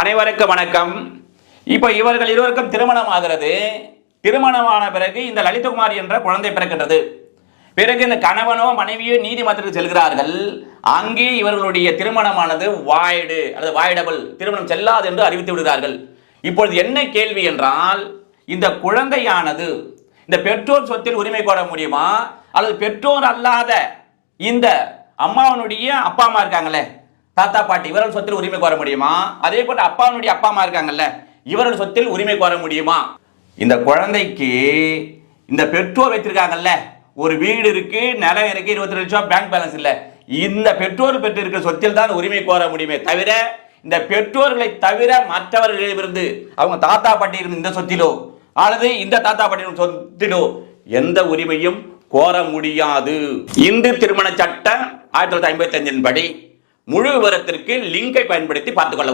அனைவருக்கும் வணக்கம். இப்போ இவர்கள் இருவருக்கும் திருமணம் ஆகிறது. திருமணமான பிறகு இந்த லலிதகுமாரி என்ற குழந்தை பிறக்கின்றது. பிறகு இந்த கணவனோ மனைவியோ நீதிமன்றத்துக்கு செல்கிறார்கள். அங்கே இவர்களுடைய திருமணமானது வாய்டு அல்லது வாய்டபிள், திருமணம் செல்லாது என்று அறிவித்து விடுகிறார்கள். இப்பொழுது என்ன கேள்வி என்றால், இந்த குழந்தையானது இந்த பெற்றோர் சொத்தில் உரிமை கோர முடியுமா, அல்லது பெற்றோர் அல்லாத இந்த அம்மாவனுடைய அப்பா அம்மா இருக்காங்களே, தாத்தா பாட்டி, இவர்கள் சொத்தில் உரிமை கோர முடியுமா? அதே போல அப்பாவனுடைய அப்பா அம்மா இருக்காங்கல்ல, இவர்கள் சொத்தில் உரிமை கோர முடியுமா? இந்த குழந்தைக்கு இந்த பெற்றோர் வைத்திருக்காங்கல்ல, ஒரு வீடு இருக்கு, நிலம் இருக்கு, 22 லட்சம் பேங்க் பேலன்ஸ் இல்ல, இந்த பெற்றோர் பெற்றிருக்கிற சொத்தில் தான் உரிமை கோர முடியுமே தவிர, இந்த பெற்றோர்களை தவிர மற்றவர்களிடமிருந்து அவங்க தாத்தா பாட்டி இருந்த இந்த சொத்திலோ அல்லது இந்த தாத்தா பாட்டி சொத்திலோ எந்த உரிமையும் கோர முடியாது. இந்து திருமண சட்டம் 1955 படி முழு விவரத்திற்கு லிங்கை பயன்படுத்தி பார்த்துக் கொள்ளவும்.